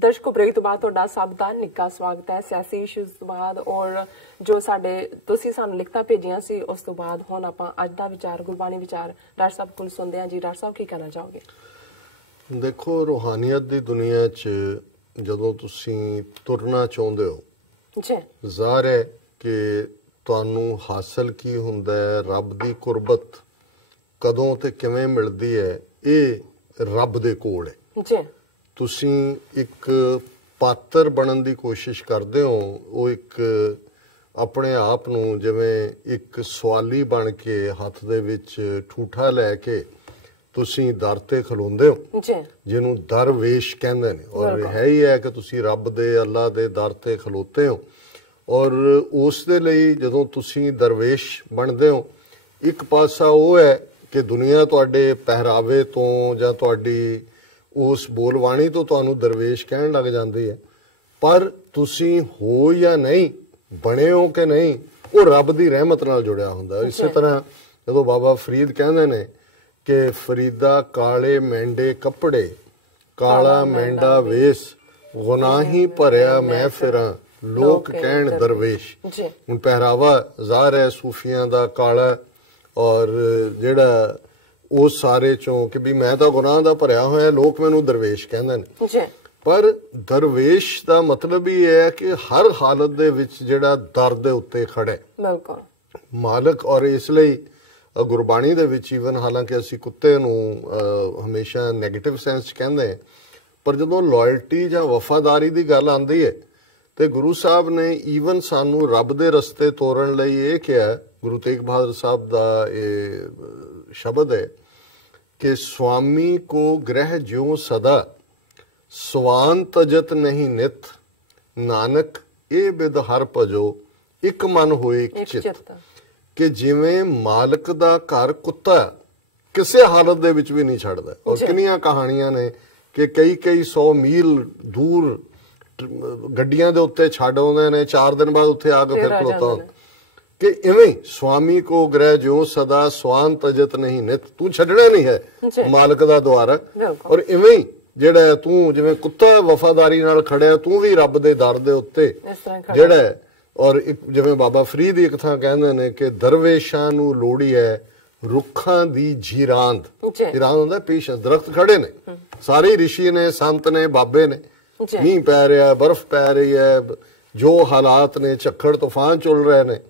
ਦਰਸ਼ਕੋ break ਤੋਂ ਬਾਅਦ ਤੁਹਾਡਾ ਸਭ ਦਾ ਨਿੱਘਾ ਸਵਾਗਤ ਹੈ ਸਿਆਸੀ ਇਸ਼ੂਜ਼ ਤੋਂ ਬਾਅਦ ਔਰ ਜੋ ਸਾਡੇ ਤੁਸੀਂ ਸਾਨੂੰ ਲਿਖਤਾਂ ਭੇਜੀਆਂ ਸੀ ਉਸ ਤੋਂ ਬਾਅਦ ਹੁਣ ਆਪਾਂ ਅੱਜ ਦਾ ਵਿਚਾਰ ਗੁਰਬਾਣੀ ਵਿਚਾਰ ਡਾਕਟਰ ਸਾਹਿਬ ਕੋਲ ਸੁਣਦੇ ਹਾਂ ਜੀ। ਡਾਕਟਰ ਸਾਹਿਬ ਕੀ ਕਹਿਣਾ ਚਾਹੋਗੇ? ਦੇਖੋ, ਰੂਹਾਨੀਅਤ ਦੀ ਦੁਨੀਆ 'ਚ ਜਦੋਂ ਤੁਸੀਂ ਤੁਰਨਾ ਚਾਹੁੰਦੇ ਹੋ ਜੀ, ਜ਼ਾਹਰ ਹੈ ਕਿ ਤੁਹਾਨੂੰ ਹਾਸਲ ਕੀ ਹੁੰਦਾ ਹੈ, ਰੱਬ ਦੀ ਕੁਰਬਤ ਕਦੋਂ ਤੇ ਕਿਵੇਂ ਮਿਲਦੀ ਹੈ, ਇਹ ਰੱਬ ਦੇ ਕੋਲ ਹੈ ਜੀ। ਤੁਸੀਂ ਇੱਕ ਪਾਤਰ ਬਣਨ ਦੀ ਕੋਸ਼ਿਸ਼ ਕਰਦੇ ਹੋ, ਉਹ ਇੱਕ ਆਪਣੇ ਆਪ ਨੂੰ ਜਿਵੇਂ ਇੱਕ ਸਵਾਲੀ ਬਣ ਕੇ ਹੱਥ ਦੇ ਵਿੱਚ ਠੂਠਾ ਲੈ ਕੇ ਤੁਸੀਂ ਦਰ ਤੇ ਖਲੋਂਦੇ ਹੋ ਜੀ, ਜਿਹਨੂੰ ਦਰਵੇਸ਼ ਕਹਿੰਦੇ ਨੇ। ਔਰ ਹੈ ਹੀ ਹੈ ਕਿ ਤੁਸੀਂ ਰੱਬ ਦੇ ਅੱਲਾ ਦੇ ਦਰ ਤੇ ਖਲੋਤੇ ਹੋ ਔਰ ਉਸ ਦੇ ਲਈ ਜਦੋਂ ਤੁਸੀਂ ਦਰਵੇਸ਼ ਬਣਦੇ ਹੋ, ਇੱਕ ਪਾਸਾ ਉਹ ਹੈ ਕਿ ਦੁਨੀਆ ਤੁਹਾਡੇ ਪਹਿਰਾਵੇ ਤੋਂ ਜਾਂ ਤੁਹਾਡੀ ਉਸ ਬੋਲਬਾਣੀ ਤੋਂ ਤੁਹਾਨੂੰ ਦਰਵੇਸ਼ ਕਹਿਣ ਲੱਗ ਜਾਂਦੀ ਹੈ, ਪਰ ਤੁਸੀਂ ਹੋ ਜਾਂ ਨਹੀਂ, ਬਣੇ ਹੋ ਕਿ ਨਹੀਂ, ਉਹ ਰੱਬ ਦੀ ਰਹਿਮਤ ਨਾਲ ਜੁੜਿਆ ਹੁੰਦਾ। ਇਸੇ ਤਰ੍ਹਾਂ ਜਦੋਂ ਬਾਬਾ ਫਰੀਦ ਕਹਿੰਦੇ ਨੇ ਕਿ ਫਰੀਦਾ ਕਾਲੇ ਮੈਂਡੇ ਕੱਪੜੇ, ਕਾਲਾ ਮੈਂਡਾ ਵੇਸ, ਗੁਨਾਹੀ ਭਰਿਆ ਮੈਂ ਫਿਰਾਂ, ਲੋਕ ਕਹਿਣ ਦਰਵੇਸ਼। ਹੁਣ ਪਹਿਰਾਵਾ ਜ਼ਾਹਰ ਹੈ ਸੂਫੀਆਂ ਦਾ ਕਾਲਾ, ਔਰ ਜਿਹੜਾ ਉਸ ਸਾਰੇ ਚੋਂ ਕਿ ਵੀ ਮੈਂ ਤਾਂ ਗੁਨਾਹ ਦਾ ਭਰਿਆ ਹੋਇਆ, ਲੋਕ ਮੈਨੂੰ ਦਰਵੇਸ਼ ਕਹਿੰਦੇ ਨੇ। ਪਰ ਦਰਵੇਸ਼ ਦਾ ਮਤਲਬ ਹੀ ਹੈ ਕਿ ਹਰ ਹਾਲਤ ਦੇ ਵਿੱਚ ਜਿਹੜਾ ਦਰ ਦੇ ਉੱਤੇ ਖੜਾ ਹੈ ਮਾਲਕ। ਔਰ ਇਸ ਲਈ ਗੁਰਬਾਣੀ ਦੇ ਵਿੱਚ ਈਵਨ ਹਾਲਾਂਕਿ ਅਸੀਂ ਕੁੱਤੇ ਨੂੰ ਹਮੇਸ਼ਾ ਨੈਗੇਟਿਵ ਸੈਂਸ ਕਹਿੰਦੇ, ਪਰ ਜਦੋਂ ਲਾਇਲਟੀ ਜਾਂ ਵਫਾਦਾਰੀ ਦੀ ਗੱਲ ਆਉਂਦੀ ਹੈ ਤੇ ਗੁਰੂ ਸਾਹਿਬ ਨੇ ਈਵਨ ਸਾਨੂੰ ਰੱਬ ਦੇ ਰਸਤੇ ਤੋਰਨ ਲਈ ਇਹ ਕਿਹਾ। ਗੁਰੂ ਤੇਗ ਬਹਾਦਰ ਸਾਹਿਬ ਦਾ ਇਹ ਸ਼ਬਦ ਹੈ ਕਿ स्वामी को ग्रह ज्यों सदा, स्वान तजत नहीं नित, नानक ए बिद हर भजो, एक मन होए एक चित। कि जिवें मालक दा घर कुत्ता किसी हालत दे विच भी नहीं छड्डदा। और कितनियां कहानियां ने कि कई 100 मील दूर गड्डियां दे उत्ते छड्ड आउंदे ने, 4 दिन बाद उत्थे आके फिर खलोता हुंदा कि इवें स्वामी को ग्रह ज्यों सदा, स्वान तजत नहीं नित, तू छड्डना नहीं है मालक दा द्वार। और इवें ਜਿਹੜਾ ਤੂੰ ਜਿਵੇਂ ਕੁੱਤਾ ਵਫਾਦਾਰੀ ਨਾਲ ਖੜਿਆ, ਤੂੰ ਵੀ ਰੱਬ ਦੇ ਦਰ ਦੇ ਉੱਤੇ ਜਿਹੜਾ। ਔਰ ਇੱਕ ਜਿਵੇਂ ਬਾਬਾ ਫਰੀਦ ਇੱਕ ਥਾਂ ਕਹਿੰਦੇ ਨੇ ਕਿ ਦਰਵੇਸ਼ਾਂ ਨੂੰ ਲੋੜੀ ਹੈ ਰੁੱਖਾਂ ਦੀ ਜੀਰਾਂਦ। ਜੀਰਾਂਦ ਹੁੰਦਾ ਪੇਸ਼ੈਂਸ, ਦਰਖਤ ਖੜੇ ਨੇ, ਸਾਰੇ ਰਿਸ਼ੀ ਨੇ, ਸੰਤ ਨੇ, ਬਾਬੇ ਨੇ, ਮੀਂਹ ਪੈ ਰਿਹਾ, ਬਰਫ਼ ਪੈ ਰਹੀ ਹੈ, ਜੋ ਹਾਲਾਤ ਨੇ, ਝੱਖੜ ਤੂਫਾਨ ਚੱਲ ਰਹੇ ਨੇ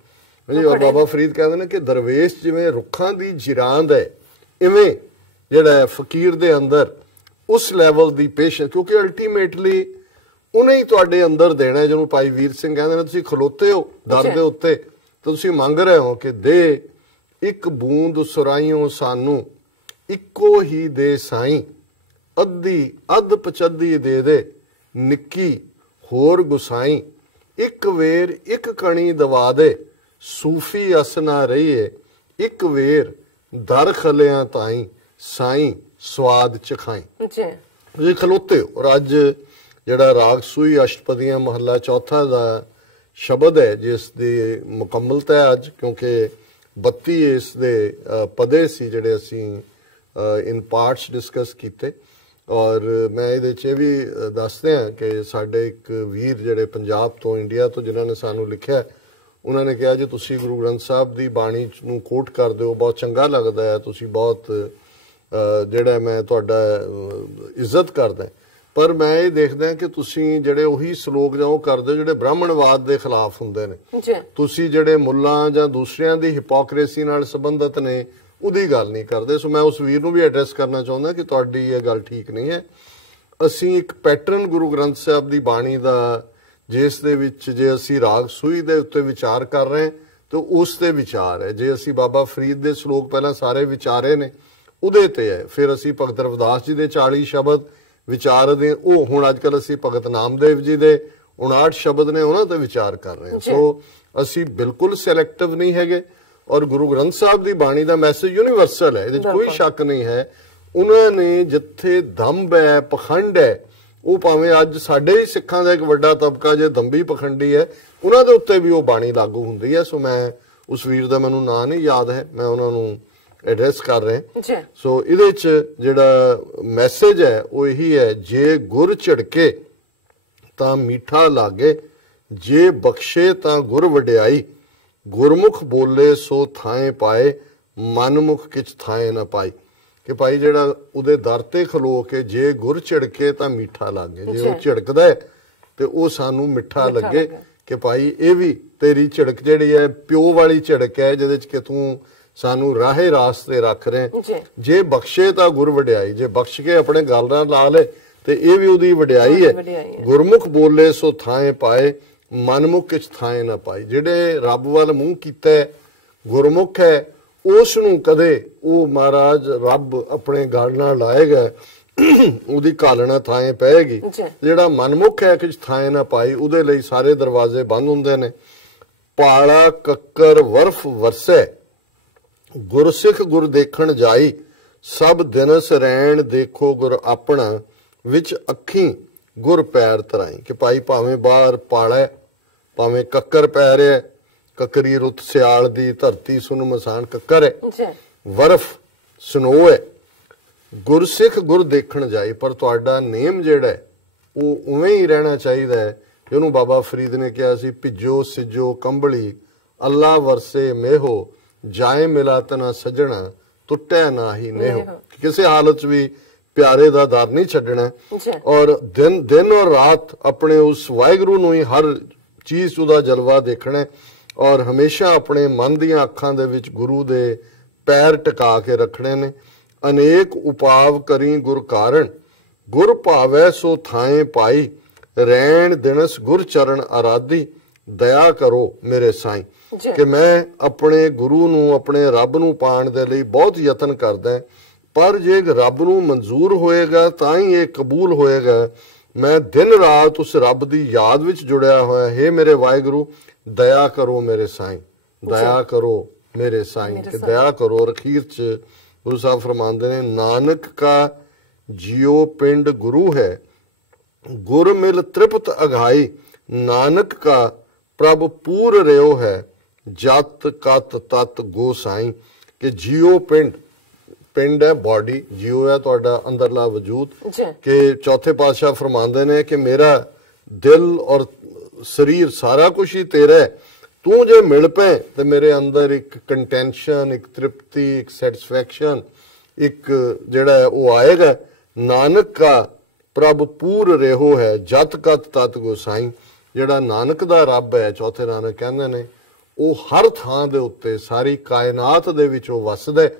ਜੀ। ਔਰ ਬਾਬਾ ਫਰੀਦ ਕਹਿੰਦੇ ਨੇ ਕਿ ਦਰਵੇਸ਼ ਜਿਵੇਂ ਰੁੱਖਾਂ ਦੀ ਜੀਰਾਂਦ ਹੈ, ਇਵੇਂ ਜਿਹੜਾ ਫਕੀਰ ਦੇ ਅੰਦਰ ਉਸ ਲੈਵਲ ਦੀ ਪੇਸ਼ੈਂਸ, ਕਿਉਂਕਿ ਅਲਟੀਮੇਟਲੀ ਉਹਨੇ ਹੀ ਤੁਹਾਡੇ ਅੰਦਰ ਦੇਣਾ। ਜਿਹਨੂੰ ਭਾਈ ਵੀਰ ਸਿੰਘ ਕਹਿੰਦੇ ਨੇ ਤੁਸੀਂ ਖਲੋਤੇ ਹੋ ਦਰ ਦੇ ਉੱਤੇ, ਤੁਸੀਂ ਮੰਗ ਰਹੇ ਹੋ ਕਿ ਦੇ ਇੱਕ ਬੂੰਦ ਸੁਰਾਈਓ ਸਾਨੂੰ, ਇੱਕੋ ਹੀ ਦੇ ਸਾਈਂ, ਅੱਧੀ ਅੱਧ ਪਚੱਧੀ ਦੇ ਨਿੱਕੀ ਹੋਰ ਗੁਸਾਈ, ਇੱਕ ਵੇਰ ਇੱਕ ਕਣੀ ਦਵਾ ਦੇ, ਸੂਫੀ ਅਸ ਨਾ ਰਹੀਏ, ਇੱਕ ਵੇਰ ਦਰ ਖਲਿਆਂ ਤਾਈ, ਸਾਈਂ ਸਵਾਦ ਚਖਾਈ। ਤੁਸੀਂ ਖਲੋਤੇ ਹੋ। ਔਰ ਅੱਜ ਜਿਹੜਾ ਰਾਗ ਸੂਈ ਅਸ਼ਟਪਦੀਆਂ ਮਹੱਲਾ ਚੌਥਾ ਦਾ ਸ਼ਬਦ ਹੈ ਜਿਸ ਦੀ ਮੁਕੰਮਲਤਾ ਹੈ ਅੱਜ, ਕਿਉਂਕਿ 32 ਇਸ ਦੇ ਪਦੇ ਸੀ ਜਿਹੜੇ ਅਸੀਂ ਇਨ ਪਾਰਟਸ ਡਿਸਕਸ ਕੀਤੇ। ਔਰ ਮੈਂ ਇਹਦੇ 'ਚ ਇਹ ਵੀ ਦੱਸਦੇ ਹਾਂ ਕਿ ਸਾਡੇ ਇੱਕ ਵੀਰ ਜਿਹੜੇ ਪੰਜਾਬ ਤੋਂ, ਇੰਡੀਆ ਤੋਂ, ਜਿਨ੍ਹਾਂ ਨੇ ਸਾਨੂੰ ਲਿਖਿਆ, ਉਹਨਾਂ ਨੇ ਕਿਹਾ ਜੀ ਤੁਸੀਂ ਗੁਰੂ ਗ੍ਰੰਥ ਸਾਹਿਬ ਦੀ ਬਾਣੀ ਨੂੰ ਕੋਟ ਕਰਦੇ ਹੋ, ਬਹੁਤ ਚੰਗਾ ਲੱਗਦਾ ਹੈ, ਤੁਸੀਂ ਬਹੁਤ ਜਿਹੜਾ ਮੈਂ ਤੁਹਾਡਾ ਇੱਜ਼ਤ ਕਰਦਾ, ਪਰ ਮੈਂ ਇਹ ਦੇਖਦਾ ਕਿ ਤੁਸੀਂ ਜਿਹੜੇ ਉਹੀ ਸਲੋਕ ਜਾਂ ਉਹ ਕਰਦੇ ਹੋ ਜਿਹੜੇ ਬ੍ਰਾਹਮਣਵਾਦ ਦੇ ਖਿਲਾਫ ਹੁੰਦੇ ਨੇ। ਤੁਸੀਂ ਜਿਹੜੇ ਮੁੱਲਾਂ ਜਾਂ ਦੂਸਰਿਆਂ ਦੀ ਹਿਪੋਕ੍ਰੇਸੀ ਨਾਲ ਸੰਬੰਧਿਤ ਨੇ ਉਹਦੀ ਗੱਲ ਨਹੀਂ ਕਰਦੇ। ਸੋ ਮੈਂ ਉਸ ਵੀਰ ਨੂੰ ਵੀ ਐਡਰੈਸ ਕਰਨਾ ਚਾਹੁੰਦਾ ਕਿ ਤੁਹਾਡੀ ਇਹ ਗੱਲ ਠੀਕ ਨਹੀਂ ਹੈ। ਅਸੀਂ ਇੱਕ ਪੈਟਰਨ ਗੁਰੂ ਗ੍ਰੰਥ ਸਾਹਿਬ ਦੀ ਬਾਣੀ ਦਾ, ਜਿਸ ਦੇ ਵਿੱਚ ਜੇ ਅਸੀਂ ਰਾਗ ਸੂਈ ਦੇ ਉੱਤੇ ਵਿਚਾਰ ਕਰ ਰਹੇ ਤਾਂ ਉਸ ਤੇ ਵਿਚਾਰ ਹੈ। ਜੇ ਅਸੀਂ ਬਾਬਾ ਫਰੀਦ ਦੇ ਸਲੋਕ ਪਹਿਲਾਂ ਸਾਰੇ ਵਿਚਾਰੇ ਨੇ ਉਹਦੇ ਤੇ ਹੈ, ਫਿਰ ਅਸੀਂ ਭਗਤ ਰਵਿਦਾਸ ਜੀ ਦੇ 40 ਸ਼ਬਦ ਵਿਚਾਰਦੇ, ਉਹ ਹੁਣ ਅੱਜ ਕੱਲ੍ਹ ਅਸੀਂ ਭਗਤ ਨਾਮਦੇਵ ਜੀ ਦੇ 59 ਸ਼ਬਦ ਨੇ ਉਹਨਾਂ ਤੇ ਵਿਚਾਰ ਕਰ ਰਹੇ ਹਾਂ। ਸੋ ਅਸੀਂ ਬਿਲਕੁਲ ਸਿਲੈਕਟਿਵ ਨਹੀਂ ਹੈਗੇ। ਔਰ ਗੁਰੂ ਗ੍ਰੰਥ ਸਾਹਿਬ ਦੀ ਬਾਣੀ ਦਾ ਮੈਸੇਜ ਯੂਨੀਵਰਸਲ ਹੈ, ਇਹਦੇ 'ਚ ਕੋਈ ਸ਼ੱਕ ਨਹੀਂ ਹੈ। ਉਹਨਾਂ ਨੇ ਜਿੱਥੇ ਦੰਭ ਹੈ, ਪਖੰਡ ਹੈ, ਉਹ ਭਾਵੇਂ ਅੱਜ ਸਾਡੇ ਹੀ ਸਿੱਖਾਂ ਦਾ ਇੱਕ ਵੱਡਾ ਤਬਕਾ ਜੇ ਦੰਭੀ ਪਖੰਡੀ ਹੈ, ਉਹਨਾਂ ਦੇ ਉੱਤੇ ਵੀ ਉਹ ਬਾਣੀ ਲਾਗੂ ਹੁੰਦੀ ਹੈ। ਸੋ ਮੈਂ ਉਸ ਵੀਰ ਦਾ ਮੈਨੂੰ ਨਾਂ ਨਹੀਂ ਯਾਦ ਹੈ, ਮੈਂ ਉਹਨਾਂ ਨੂੰ ਐਡਰੈਸ ਕਰ ਰਹੇ। ਸੋ ਇਹਦੇ 'ਚ ਜਿਹੜਾ ਮੈਸੇਜ ਹੈ ਉਹ ਇਹੀ ਹੈ, ਜੇ ਗੁਰ ਝਿੜਕੇ ਤਾਂ ਮੀਠਾ ਲਾਗੇ, ਜੇ ਬਖਸ਼ੇ ਤਾਂ ਗੁਰ ਵਡਿਆਈ, ਗੁਰਮੁਖ ਬੋਲੇ ਸੋ ਥਾਏ ਪਾਏ, ਮਨਮੁਖ ਕਿਛ ਥਾਏ ਨਾ ਪਾਈ। ਕਿ ਭਾਈ ਜਿਹੜਾ ਉਹਦੇ ਦਰ ਤੇ ਖਲੋ ਕੇ ਜੇ ਗੁਰ ਝਿੜਕੇ ਤਾਂ ਮੀਠਾ ਲੱਗੇ, ਜੇ ਉਹ ਝਿੜਕਦਾ ਹੈ ਤੇ ਉਹ ਸਾਨੂੰ ਮਿੱਠਾ ਲੱਗੇ ਕਿ ਭਾਈ ਇਹ ਵੀ ਤੇਰੀ ਝਿੜਕ ਜਿਹੜੀ ਹੈ ਪਿਓ ਵਾਲੀ ਝਿੜਕ ਹੈ, ਜਿਹਦੇ ਚ ਕਿ ਤੂੰ ਸਾਨੂੰ ਰਾਹੇ ਰਾਸਤੇ ਰੱਖ ਰਹੇ। ਜੇ ਬਖਸ਼ੇ ਤਾਂ ਗੁਰ ਵਡਿਆਈ, ਜੇ ਬਖਸ਼ ਕੇ ਆਪਣੇ ਗਲ ਨਾਲ ਲਾ ਲੇ ਤੇ ਇਹ ਵੀ ਉਹਦੀ ਵਡਿਆਈ ਹੈ। ਗੁਰਮੁਖ ਬੋਲੇ ਸੋ ਥਾਏ ਪਾਏ, ਮਨਮੁਖ ਕਿਛ ਥਾਏ ਨਾ ਪਾਈ। ਜਿਹੜੇ ਰੱਬ ਵੱਲ ਮੂੰਹ ਕੀਤਾ ਹੈ, ਗੁਰਮੁਖ ਹੈ, ਉਸ ਨੂੰ ਕਦੇ ਉਹ ਮਹਾਰਾਜ ਰੱਬ ਆਪਣੇ ਗਲ ਨਾਲ ਲਾਏਗਾ, ਉਹਦੀ ਘਾਲਣਾ ਥਾਏ ਪਏਗੀ। ਜਿਹੜਾ ਮਨਮੁਖ ਹੈ ਕਿਛ ਥਾਏ ਨਾ ਪਾਈ, ਉਹਦੇ ਲਈ ਸਾਰੇ ਦਰਵਾਜ਼ੇ ਬੰਦ ਹੁੰਦੇ ਨੇ। ਪਾਲਾ ਕੱਕਰ ਵਰਫ ਵਰਸੈ, ਗੁਰਸਿੱਖ ਗੁਰ ਦੇਖਣ ਜਾਈ, ਸਭ ਦਿਨਸ ਰਹਿਣ ਦੇਖੋ ਗੁਰ ਆਪਣਾ, ਵਿੱਚ ਅੱਖੀ ਗੁਰ ਪੈਰ ਧਰਾਈ। ਕਿ ਭਾਈ ਭਾਵੇਂ ਬਾਹਰ ਪਾਲਾ, ਭਾਵੇਂ ਕੱਕਰ ਪੈ ਰਿਹਾ, ਕੱਕਰੀ ਰੁੱਤ ਸਿਆਲ ਦੀ, ਧਰਤੀ ਸੁਨ ਮਸਾਨ ਕੱਕਰ ਹੈ, ਵਰਫ ਸਨੋ ਹੈ, ਗੁਰਸਿੱਖ ਗੁਰ ਦੇਖਣ ਜਾਈ। ਪਰ ਤੁਹਾਡਾ ਨੇਮ ਜਿਹੜਾ ਉਹ ਉਵੇਂ ਹੀ ਰਹਿਣਾ ਚਾਹੀਦਾ ਹੈ ਜਿਹਨੂੰ ਬਾਬਾ ਫਰੀਦ ਨੇ ਕਿਹਾ ਸੀ, ਭਿੱਜੋ ਸਿੱਜੋ ਕੰਬਲੀ, ਅੱਲਾ ਵਰਸੇ ਮੇਹੋ, ਜਾਏ ਮਿਲਾਤ ਨਾ ਸੱਜਣਾ, ਟੁੱਟਿਆ ਨਾ ਹੀ ਨੇਹੋ। ਕਿਸੇ ਹਾਲਤ 'ਚ ਵੀ ਪਿਆਰੇ ਦਾ ਦਰ ਨਹੀਂ ਛੱਡਣਾ, ਔਰ ਦਿਨ ਔਰ ਰਾਤ ਆਪਣੇ ਉਸ ਵਾਹਿਗੁਰੂ ਨੂੰ ਹੀ ਹਰ ਚੀਜ਼ ਉਹਦਾ ਜਲਵਾ ਦੇਖਣਾ, ਔਰ ਹਮੇਸ਼ਾ ਆਪਣੇ ਮਨ ਦੀਆਂ ਅੱਖਾਂ ਦੇ ਵਿੱਚ ਗੁਰੂ ਦੇ ਪੈਰ ਟਿਕਾ ਕੇ ਰੱਖਣੇ ਨੇ। ਅਨੇਕ ਉਪਾਵ ਕਰੀ ਗੁਰ ਕਾਰਨ, ਗੁਰ ਭਾਵੈ ਸੋ ਥਾਏ ਪਾਈ, ਰਹਿਣ ਦਿਨਸ ਗੁਰ ਚਰਨ ਆਰਾਧੀ, ਦਇਆ ਕਰੋ ਮੇਰੇ ਸਾਈਂ। ਕਿ ਮੈਂ ਆਪਣੇ ਗੁਰੂ ਨੂੰ, ਆਪਣੇ ਰੱਬ ਨੂੰ ਪਾਉਣ ਦੇ ਲਈ ਬਹੁਤ ਯਤਨ ਕਰਦਾ, ਪਰ ਜੇ ਰੱਬ ਨੂੰ ਮਨਜ਼ੂਰ ਹੋਏਗਾ ਤਾਂ ਹੀ ਇਹ ਕਬੂਲ ਹੋਏਗਾ। ਮੈਂ ਦਿਨ ਰਾਤ ਉਸ ਰੱਬ ਦੀ ਯਾਦ ਵਿੱਚ ਜੁੜਿਆ ਹੋਇਆ। ਹੈ ਮੇਰੇ ਵਾਹਿਗੁਰੂ, ਦਇਆ ਕਰੋ ਮੇਰੇ ਸਾਈਂ, ਦਇਆ ਕਰੋ ਮੇਰੇ ਸਾਈਂ, ਕਿ ਦਇਆ ਕਰੋ। ਅਖੀਰ 'ਚ ਗੁਰੂ ਸਾਹਿਬ ਫਰਮਾਉਂਦੇ ਨੇ, ਨਾਨਕ ਕਾ ਜਿਉ ਪਿੰਡ ਗੁਰੂ ਹੈ, ਗੁਰ ਮਿਲ ਤ੍ਰਿਪਤ ਅਘਾਈ, ਨਾਨਕ ਕਾ ਪ੍ਰਭ ਪੂਰ ਰਿਓ ਹੈ, ਜਤ ਕਤ ਤਤ ਗੋਸਾਈ। ਕਿ ਜਿਉ ਪਿੰਡ, ਪਿੰਡ ਹੈ ਬਾਡੀ, ਜਿਉ ਹੈ ਤੁਹਾਡਾ ਅੰਦਰਲਾ ਵਜੂਦ। ਕਿ ਚੌਥੇ ਪਾਤਸ਼ਾਹ ਫਰਮਾਉਂਦੇ ਨੇ ਕਿ ਮੇਰਾ ਦਿਲ ਔਰ ਸਰੀਰ ਸਾਰਾ ਕੁਝ ਹੀ ਤੇਰਾ ਹੈ, ਤੂੰ ਜੇ ਮਿਲ ਪਏ ਤੇ ਮੇਰੇ ਅੰਦਰ ਇੱਕ ਕੰਟੈਂਸ਼ਨ, ਇੱਕ ਤ੍ਰਿਪਤੀ, ਇੱਕ ਸੈਟਿਸਫੈਕਸ਼ਨ, ਇੱਕ ਜਿਹੜਾ ਉਹ ਆਏਗਾ। ਨਾਨਕ ਕਾ ਪ੍ਰਭ ਪੂਰ ਰਿਓ ਹੈ, ਜਤ ਕਤ ਤਤ ਗੋਸਾਈ। ਜਿਹੜਾ ਨਾਨਕ ਦਾ ਰੱਬ ਹੈ, ਚੌਥੇ ਨਾਨਕ ਕਹਿੰਦੇ ਨੇ, ਉਹ ਹਰ ਥਾਂ ਦੇ ਉੱਤੇ, ਸਾਰੀ ਕਾਇਨਾਤ ਦੇ ਵਿੱਚ ਉਹ ਵਸਦਾ ਹੈ,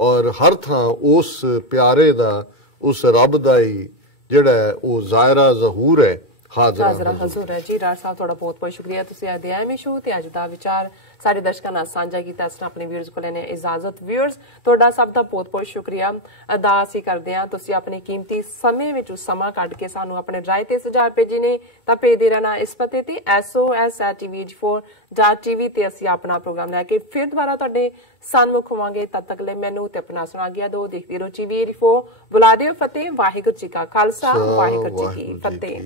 ਔਰ ਹਰ ਥਾਂ ਉਸ ਪਿਆਰੇ ਦਾ, ਉਸ ਰੱਬ ਦਾ ਹੀ ਜਿਹੜਾ ਉਹ ਜ਼ਾਹਿਰਾ ਜ਼ਹੂਰ ਹੈ, ਹਾਜ਼ਰਾ ਹਜ਼ੂਰ ਹੈ। ਜੀ ਰਾਜ ਸਾਹਿਬ, ਤੁਹਾਡਾ ਬਹੁਤ ਬਹੁਤ ਸ਼ੁਕਰੀਆ। ਤੁਸੀਂ ਅੱਜ ਦੇ ਐਵੇਂ ਸ਼ੋ ਤੇ ਅੱਜ ਦਾ ਵਿਚਾਰ ਸਾਡੇ ਦਰਸ਼ਕਾਂ ਨਾਲ ਸਾਂਝਾ ਕੀਤਾ। ਇਸ ਤਰ੍ਹਾਂ ਆਪਣੇ ਵਿਊਅਰਸ ਕੋਲ ਲੈਣੇ ਇਜਾਜ਼ਤ। ਵਿਊਅਰਸ, ਤੁਹਾਡਾ ਸਭ ਦਾ ਬਹੁਤ ਬਹੁਤ ਸ਼ੁਕਰੀਆ ਅਦਾ ਅਸੀਂ ਕਰਦੇ ਹਾਂ। ਤੁਸੀਂ ਆਪਣੇ ਕੀਮਤੀ ਸਮੇਂ ਵਿੱਚ ਸਮਾਂ ਕੱਢ ਕੇ ਸਾਨੂੰ ਆਪਣੇ ਰਾਏ ਤੇ ਸੁਝਾਅ ਭੇਜੇ ਨੇ, ਤਾਂ ਭੇਜਦੇ ਰਹਿਣਾ ਇਸ ਪਤੇ ਤੇ SOS@tvh4.tv ਤੇ ਅਸੀਂ ਆਪਣਾ ਪ੍ਰੋਗਰਾਮ ਲੈ ਕੇ ਫਿਰ ਦੁਬਾਰਾ ਤੁਹਾਡੇ ਸਨਮੁਖ ਹੋਵਾਂਗੇ। ਤਦ ਤੱਕ ਲਈ ਮੈਨੂੰ ਤੇ ਆਪਣਾ ਸੁਣਾ ਗਿਆ ਦੋ। ਦੇਖਦੇ ਰਹੋ TV84। ਬੁਲਾ ਦਿਓ ਫਤਿਹ। ਵਾਹਿਗੁਰੂ ਜੀ ਕਾ ਖਾਲਸਾ, ਵਾਹਿਗੁਰੂ ਜੀ ਕੀ ਫਤਿਹ।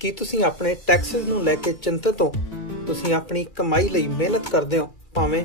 ਕੀ ਤੁਸੀਂ ਆਪਣੇ ਟੈਕਸਿਸ ਨੂੰ ਲੈ ਕੇ ਚਿੰਤਤ ਹੋ? ਤੁਸੀਂ ਆਪਣੀ ਕਮਾਈ ਲਈ ਮਿਹਨਤ ਕਰਦੇ ਹੋ, ਭਾਵੇਂ